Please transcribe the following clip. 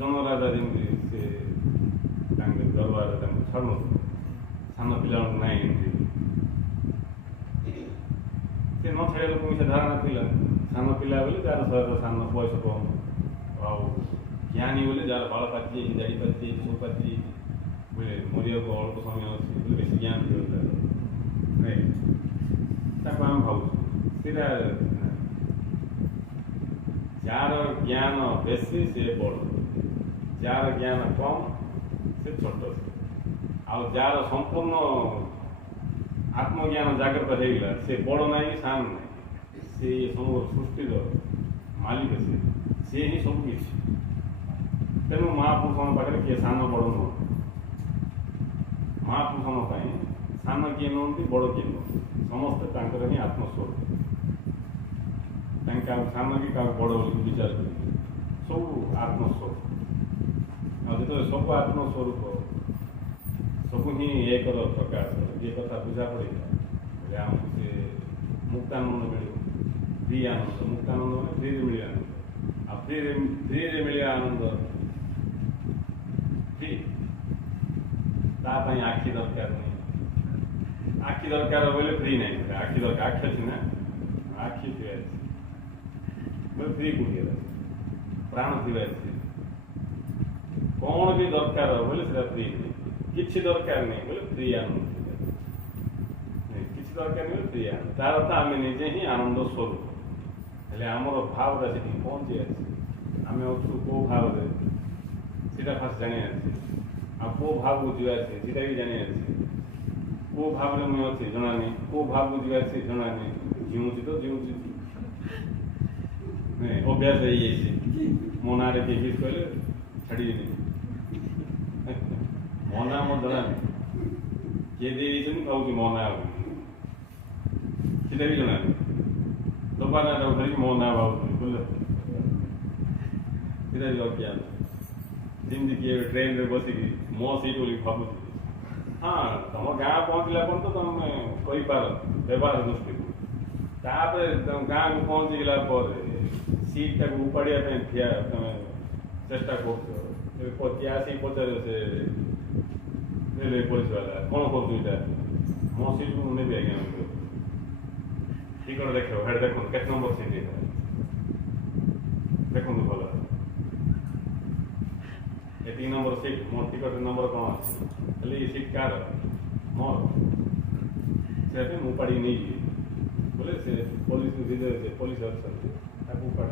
ଜନରାଜା ଯେମିତି ସେ ତାଙ୍କ ଦରବାରରେ ତାଙ୍କୁ ଛାଡ଼ୁନଥିଲେ, ସାନ ପିଲାମାନଙ୍କୁ ନାହିଁ ଏମିତି ସେ ନ ଛାଡ଼ିବା ଲୋକଙ୍କୁ ସେ ଧାରଣା ଥିଲା। ସାନ ପିଲା ବୋଲି ଯାହାର ସହିତ ସାନ ବୟସ କମ୍, ଆଉ ଜ୍ଞାନୀ ବୋଲି ଯାହାର ବାଳ ପାଚି ଯାଇଛି, ଦାଢ଼ି ପାଚି ଯାଇଛି, ସବୁ ପାଚି ଯାଇଛି, ବୋଲେ ମରିବାକୁ ଅଳ୍ପ ସମୟ ଅଛି, ବେଶୀ ଜ୍ଞାନ ଥିବ ନାଇଁ, ତାକୁ ଆମେ ଭାବୁଛୁ ସେଇଟା ଯାହାର ଜ୍ଞାନ ବେଶୀ ସେ ବଡ଼, ଯାହାର ଜ୍ଞାନ କମ୍ ସେ ଛୋଟ, ଆଉ ଯାହାର ସମ୍ପୂର୍ଣ୍ଣ ଆତ୍ମଜ୍ଞାନ ଜାଗ୍ରତ ହେଇଗଲା ସେ ବଡ଼ ନାହିଁ ସାନ ନାହିଁ, ସେ ସମଗ୍ର ସୃଷ୍ଟିର ମାଲିକ, ସେ ହିଁ ସବୁ କିଛି। ତେଣୁ ମହାପୁରୁଷଙ୍କ ପାଖରେ କିଏ ସାନ ବଡ଼ ନୁହଁ, ମହାପୁରୁଷଙ୍କ ପାଇଁ ସାନ କିଏ ନୁହନ୍ତି, ବଡ଼ କିଏ ନୁହନ୍ତି, ସମସ୍ତେ ତାଙ୍କର ହିଁ ଆତ୍ମସ୍ୱରୂପ। ତାଙ୍କେ କାହାକୁ ସାନ କି କାହାକୁ ବଡ଼ ବୋଲି ବିଚାର କରିବେ, ସବୁ ଆତ୍ମସ୍ୱରୂପ। ଆଉ ଯେତେବେଳେ ସବୁ ଆତ୍ମସ୍ୱରୂପ, ସବୁ ହିଁ ଏକର ପ୍ରକାଶ, ଏ କଥା ବୁଝା ପଡ଼ିଲା ବୋଲେ ଆମକୁ ସେ ମୁକ୍ତାନନ୍ଦ ମିଳିବ, ଫ୍ରି ଆନନ୍ଦ। ମୁକ୍ତାନନ୍ଦ ମାନେ ଫ୍ରିରେ ମିଳିବା ଆନନ୍ଦ, ଆଉ ଫ୍ରିରେ ମିଳିବା ଆନନ୍ଦ ଫ୍ରି, ତା ପାଇଁ ଆଖି ଦରକାର ନାହିଁ। ଆଖି ଦରକାର ବୋଇଲେ ଫ୍ରି ନାହିଁ, ଆଖି ଦରକାର, ଆଖି ଅଛି ନା, ଆଖି ଥିବା ଅଛି ବୋଲେ ଫ୍ରି କୋଉଠି ହେଲା, ପ୍ରାଣ ଥିବା ଅଛି, କ'ଣ ବି ଦରକାର ବୋଲେ ସେଟା ଫ୍ରି ନାହିଁ। କିଛି ଦରକାର ନାହିଁ ବୋଲେ ଫ୍ରି ଆନନ୍ଦ, କିଛି ଦରକାର ନାହିଁ ବୋଲେ ଫ୍ରି ଆନନ୍ଦ, ତାର ଅର୍ଥ ଆମେ ନିଜେ ହିଁ ଆନନ୍ଦ ସ୍ୱରୂପ। ହେଲେ ଆମର ଭାବଟା ସେଠି ପହଞ୍ଚି ଅଛି, ଆମେ ଅଛୁ କେଉଁ ଭାବରେ ସେଇଟା ଫାଷ୍ଟ ଜାଣିବା ଅଛି, ଆଉ କେଉଁ ଭାବକୁ ଯିବା ଅଛି ସେଇଟା ବି ଜାଣିବା ଅଛି। କେଉଁ ଭାବରେ ମୁଁ ଅଛି ଜଣା ନାହିଁ, କେଉଁ ଭାବକୁ ଯିବା ଅଛି ଜଣା ନାହିଁ, ଜିଉଁଛି ତ ଜିଉଁଛି, ଅଭ୍ୟାସ ହେଇଯାଇଛି। ମୋ ନାଁରେ କିଏ କିଛି କହିଲେ ଛାଡ଼ିବିନି, ମୋ ନାଁ ମୋର ଜଣା ନାହିଁ, କିଏ ଦେଇଛନ୍ତି କହୁଛି ମୋ ନାଁ, ସେଇଟା ବି ଜଣା ନାହିଁ, ଦବା ନାଁଟାକୁ ଧରିକି ମୋ ନାଁ ଭାବୁଥିଲି ବୁଝିଲ, ସେଇଟା ବି ଅଜ୍ଞାନ। ଯେମିତି କିଏ ଟ୍ରେନରେ ବସିକି ମୋ ସିଟ୍ ବୋଲି ଭାବୁଛି, ହଁ ତମ ଗାଁ ପହଞ୍ଚିଲା ପରେ ତ ତମେ କହିପାର ବ୍ୟବହାର ଦୃଷ୍ଟିକୁ, ତାପରେ ଗାଁକୁ ପହଞ୍ଚିଗଲା ପରେ ସିଟ୍ଟାକୁ ଉପାଡ଼ିବା ପାଇଁ ତମେ ଚେଷ୍ଟା କରୁଛ। କିଏ ଆସିକି ପଚାରିବ ସେ ରେଲୱେ ପୋଲିସ ବାଲା, କ'ଣ କରୁଛୁ ଏଇଟା, ମୋ ସିଟ୍କୁ ମୁଁ ନେବି ଆଜ୍ଞା, ଟିକଟ ଦେଖ, ହେଡ଼ ଦେଖନ୍ତୁ କେତେ ନମ୍ବର ସିଟ୍ ଏଇଟା ଦେଖନ୍ତୁ ଭଲ, ଏତିକି ନମ୍ବର ସିଟ୍, ମୋ ଟିକଟ ନମ୍ବର କ'ଣ ଅଛି, ହେଲେ ଏ ସିଟ୍ କାହାର, ମୋର, ସେଟା ପାଇଁ ମୁଁ ଉପାଡ଼ିକି ନେଇଯିବି ବୋଲେ ସେ ପୋଲିସ ଅଛନ୍ତି ତାକୁ ଉପାଡ଼